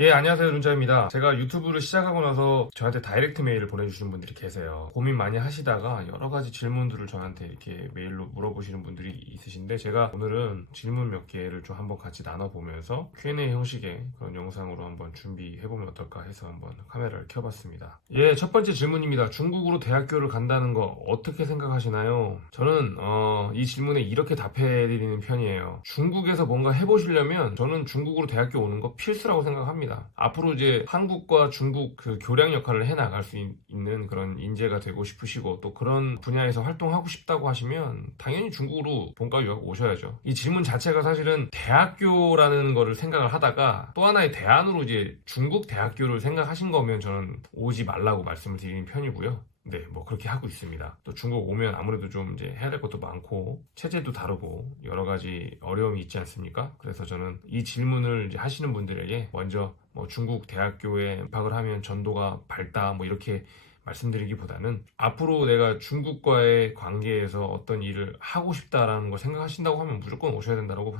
예, 안녕하세요. 룬자입니다. 제가 유튜브를 시작하고 나서 저한테 다이렉트 메일을 보내주시는 분들이 계세요. 고민 많이 하시다가 여러 가지 질문들을 저한테 이렇게 메일로 물어보시는 분들이 있으신데, 제가 오늘은 질문 몇 개를 좀 한번 같이 나눠보면서 Q&A 형식의 그런 영상으로 한번 준비해보면 어떨까 해서 한번 카메라를 켜봤습니다. 예, 첫 번째 질문입니다. 중국으로 대학교를 간다는 거 어떻게 생각하시나요? 저는 이 질문에 이렇게 답해드리는 편이에요. 중국에서 뭔가 해보시려면 저는 중국으로 대학교 오는 거 필수라고 생각합니다. 앞으로 이제 한국과 중국 그 교량 역할을 해나갈 수 있는 그런 인재가 되고 싶으시고 또 그런 분야에서 활동하고 싶다고 하시면 당연히 중국으로 본과 유학 오셔야죠. 이 질문 자체가 사실은 대학교라는 거를 생각을 하다가 또 하나의 대안으로 이제 중국 대학교를 생각하신 거면 저는 오지 말라고 말씀을 드리는 편이고요. 네, 뭐 그렇게 하고 있습니다. 또 중국 오면 아무래도 좀 이제 해야 될 것도 많고 체제도 다르고 여러 가지 어려움이 있지 않습니까? 그래서 저는 이 질문을 이제 하시는 분들에게 먼저 뭐 중국 대학교에 입학을 하면 전도가 밝다 뭐 이렇게 말씀드리기보다는 앞으로 내가 중국과의 관계에서 어떤 일을 하고 싶다라는 걸 생각하신다고 하면 무조건 오셔야 된다고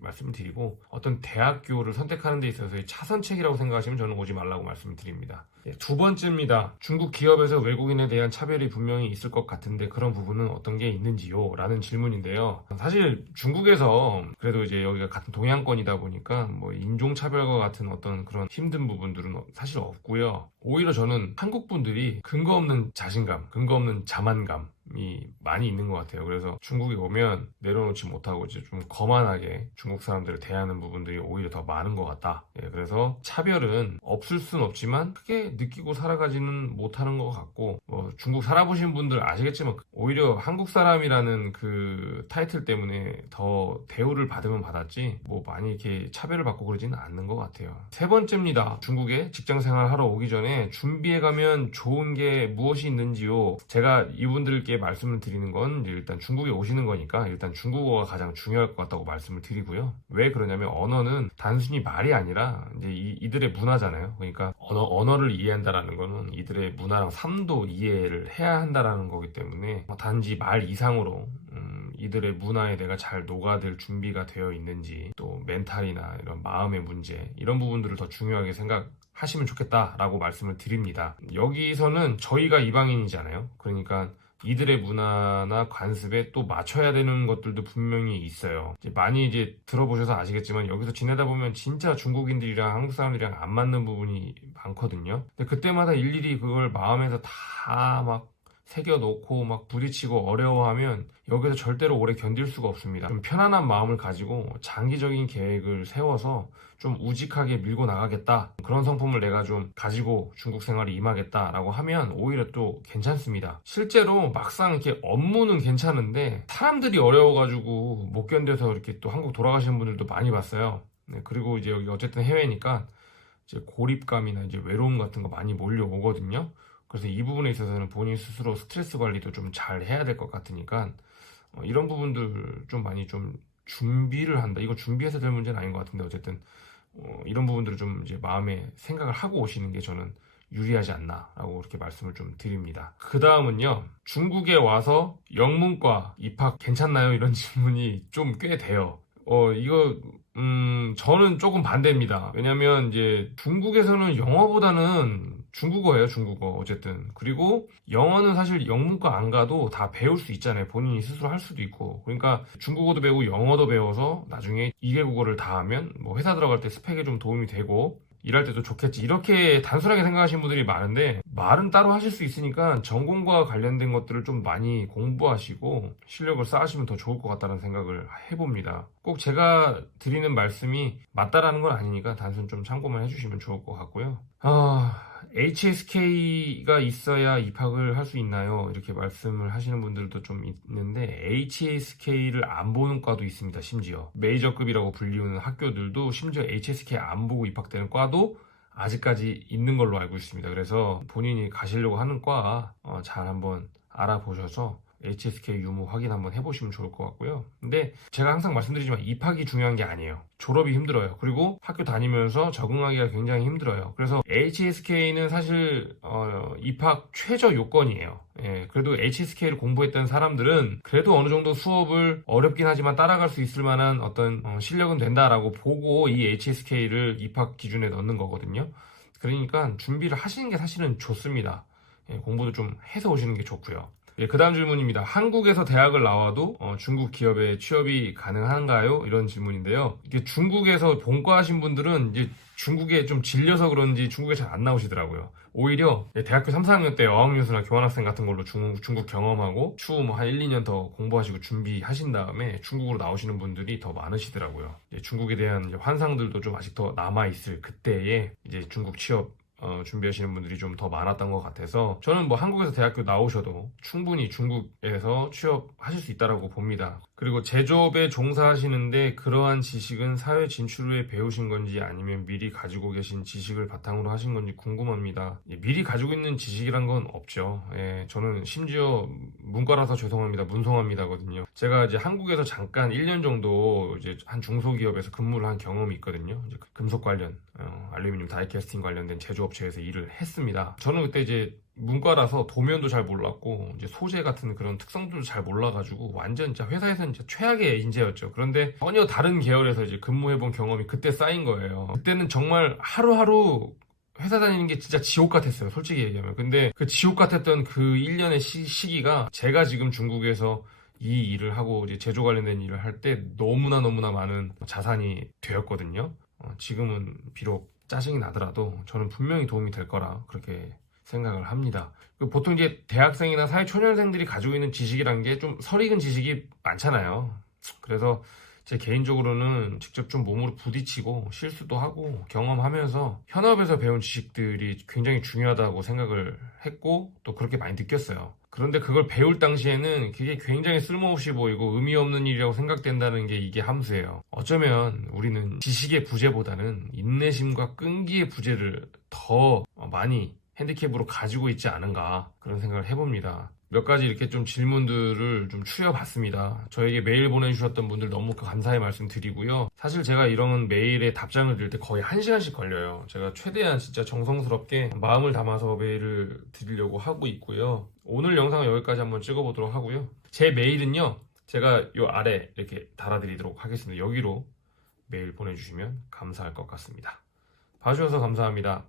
말씀을 드리고, 어떤 대학교를 선택하는 데 있어서의 차선책이라고 생각하시면 저는 오지 말라고 말씀을 드립니다. 두 번째입니다. 중국 기업에서 외국인에 대한 차별이 분명히 있을 것 같은데 그런 부분은 어떤 게 있는지요? 라는 질문인데요. 사실 중국에서 그래도 이제 여기가 같은 동양권이다 보니까 뭐 인종차별과 같은 어떤 그런 힘든 부분들은 사실 없고요. 오히려 저는 한국 분들이 근거 없는 자신감, 근거 없는 자만감이 많이 있는 것 같아요. 그래서 중국에 오면 내려놓지 못하고 이제 좀 거만하게 중국 사람들을 대하는 부분들이 오히려 더 많은 것 같다. 그래서 차별은 없을 순 없지만 크게 느끼고 살아가지는 못하는 것 같고, 중국 살아보신 분들 아시겠지만 오히려 한국 사람이라는 그 타이틀 때문에 더 대우를 받으면 받았지 뭐 많이 이렇게 차별을 받고 그러지는 않는 것 같아요. 세 번째입니다. 중국에 직장 생활 하러 오기 전에 준비해가면 좋은 게 무엇이 있는지요? 제가 이분들께 말씀을 드리는 건 일단 중국에 오시는 거니까 일단 중국어가 가장 중요할 것 같다고 말씀을 드리고요. 왜 그러냐면 언어는 단순히 말이 아니라 이제 이들의 문화잖아요. 그러니까 언어를 이해한다라는 거는 이들의 문화랑 삶도 이해를 해야 한다라는 거기 때문에 단지 말 이상으로 이들의 문화에 내가 잘 녹아들 준비가 되어 있는지, 또 멘탈이나 이런 마음의 문제, 이런 부분들을 더 중요하게 생각하시면 좋겠다라고 말씀을 드립니다. 여기서는 저희가 이방인이잖아요. 그러니까 이들의 문화나 관습에 또 맞춰야 되는 것들도 분명히 있어요. 많이 이제 들어보셔서 아시겠지만 여기서 지내다 보면 진짜 중국인들이랑 한국 사람들이랑 안 맞는 부분이 많거든요. 근데 그때마다 일일이 그걸 마음에서 다 막 새겨놓고 막 부딪히고 어려워하면 여기서 절대로 오래 견딜 수가 없습니다. 좀 편안한 마음을 가지고 장기적인 계획을 세워서 좀 우직하게 밀고 나가겠다, 그런 성품을 내가 좀 가지고 중국 생활에 임하겠다라고 하면 오히려 또 괜찮습니다. 실제로 막상 이렇게 업무는 괜찮은데 사람들이 어려워가지고 못 견뎌서 이렇게 또 한국 돌아가시는 분들도 많이 봤어요. 그리고 이제 여기 어쨌든 해외니까 이제 고립감이나 이제 외로움 같은 거 많이 몰려오거든요. 그래서 이 부분에 있어서는 본인 스스로 스트레스 관리도 좀 잘 해야 될 것 같으니까 이런 부분들 좀 많이 좀 준비를 한다. 이거 준비해서 될 문제는 아닌 것 같은데 어쨌든 이런 부분들을 좀 이제 마음에 생각을 하고 오시는 게 저는 유리하지 않나라고 그렇게 말씀을 좀 드립니다. 그 다음은요, 중국에 와서 영문과 입학 괜찮나요? 이런 질문이 좀 꽤 돼요. 이거 저는 조금 반대입니다. 왜냐면 이제 중국에서는 영어보다는 중국어예요, 중국어. 어쨌든. 그리고 영어는 사실 영문과 안 가도 다 배울 수 있잖아요. 본인이 스스로 할 수도 있고. 그러니까 중국어도 배우고 영어도 배워서 나중에 2개국어를 다 하면 뭐 회사 들어갈 때 스펙에 좀 도움이 되고 일할 때도 좋겠지, 이렇게 단순하게 생각하시는 분들이 많은데 말은 따로 하실 수 있으니까 전공과 관련된 것들을 좀 많이 공부하시고 실력을 쌓으시면 더 좋을 것 같다는 생각을 해봅니다. 꼭 제가 드리는 말씀이 맞다라는 건 아니니까 단순 좀 참고만 해주시면 좋을 것 같고요. HSK가 있어야 입학을 할 수 있나요? 이렇게 말씀을 하시는 분들도 좀 있는데 HSK를 안 보는 과도 있습니다. 심지어 메이저급이라고 불리우는 학교들도 심지어 HSK 안 보고 입학되는 과도 아직까지 있는 걸로 알고 있습니다. 그래서 본인이 가시려고 하는 과 잘 한번 알아보셔서 HSK 유무 확인 한번 해보시면 좋을 것 같고요. 근데 제가 항상 말씀드리지만 입학이 중요한 게 아니에요. 졸업이 힘들어요. 그리고 학교 다니면서 적응하기가 굉장히 힘들어요. 그래서 HSK는 사실 입학 최저 요건이에요. 예, 그래도 HSK를 공부했던 사람들은 그래도 어느 정도 수업을 어렵긴 하지만 따라갈 수 있을 만한 어떤 실력은 된다라고 보고 이 HSK를 입학 기준에 넣는 거거든요. 그러니까 준비를 하시는 게 사실은 좋습니다. 예, 공부도 좀 해서 오시는 게 좋고요. 예, 그 다음 질문입니다. 한국에서 대학을 나와도 중국 기업에 취업이 가능한가요? 이런 질문인데요. 이게 중국에서 본과하신 분들은 이제 중국에 좀 질려서 그런지 중국에 잘 안 나오시더라고요. 오히려 대학교 3, 4학년 때 어학연수나 교환학생 같은 걸로 중국 경험하고 추후 뭐 한 1, 2년 더 공부하시고 준비하신 다음에 중국으로 나오시는 분들이 더 많으시더라고요. 중국에 대한 환상들도 좀 아직 더 남아있을 그때에 이제 중국 취업 준비하시는 분들이 좀 더 많았던 것 같아서 저는 뭐 한국에서 대학교 나오셔도 충분히 중국에서 취업하실 수 있다고 봅니다. 그리고 제조업에 종사하시는데 그러한 지식은 사회 진출 후에 배우신 건지 아니면 미리 가지고 계신 지식을 바탕으로 하신 건지 궁금합니다. 미리 가지고 있는 지식이란 건 없죠. 예, 저는 심지어 문과라서 죄송합니다. 문송합니다거든요. 제가 이제 한국에서 잠깐 1년 정도 이제 한 중소기업에서 근무를 한 경험이 있거든요. 이제 금속 관련, 알루미늄 다이캐스팅 관련된 제조업체에서 일을 했습니다. 저는 그때 이제 문과라서 도면도 잘 몰랐고 이제 소재 같은 그런 특성들도 잘 몰라가지고 완전 진짜 회사에서는 진짜 최악의 인재였죠. 그런데 전혀 다른 계열에서 이제 근무해본 경험이 그때 쌓인 거예요. 그때는 정말 하루하루 회사 다니는 게 진짜 지옥 같았어요. 솔직히 얘기하면. 근데 그 지옥 같았던 그 1년의 시기가 제가 지금 중국에서 이 일을 하고 이제 제조 관련된 일을 할 때 너무나 많은 자산이 되었거든요. 지금은 비록 짜증이 나더라도 저는 분명히 도움이 될 거라 그렇게 생각을 합니다. 보통 이제 대학생이나 사회초년생들이 가지고 있는 지식이란 게 좀 설익은 지식이 많잖아요. 그래서 제 개인적으로는 직접 좀 몸으로 부딪히고 실수도 하고 경험하면서 현업에서 배운 지식들이 굉장히 중요하다고 생각을 했고 또 그렇게 많이 느꼈어요. 그런데 그걸 배울 당시에는 그게 굉장히 쓸모없이 보이고 의미 없는 일이라고 생각된다는 게 이게 함수예요. 어쩌면 우리는 지식의 부재보다는 인내심과 끈기의 부재를 더 많이 핸디캡으로 가지고 있지 않은가 그런 생각을 해봅니다. 몇 가지 이렇게 좀 질문들을 좀 추려봤습니다. 저에게 메일 보내주셨던 분들 너무 감사의 말씀 드리고요. 사실 제가 이런 메일에 답장을 드릴 때 거의 1시간씩 걸려요. 제가 최대한 진짜 정성스럽게 마음을 담아서 메일을 드리려고 하고 있고요. 오늘 영상은 여기까지 한번 찍어보도록 하고요. 제 메일은요. 제가 요 아래 이렇게 달아드리도록 하겠습니다. 여기로 메일 보내주시면 감사할 것 같습니다. 봐주셔서 감사합니다.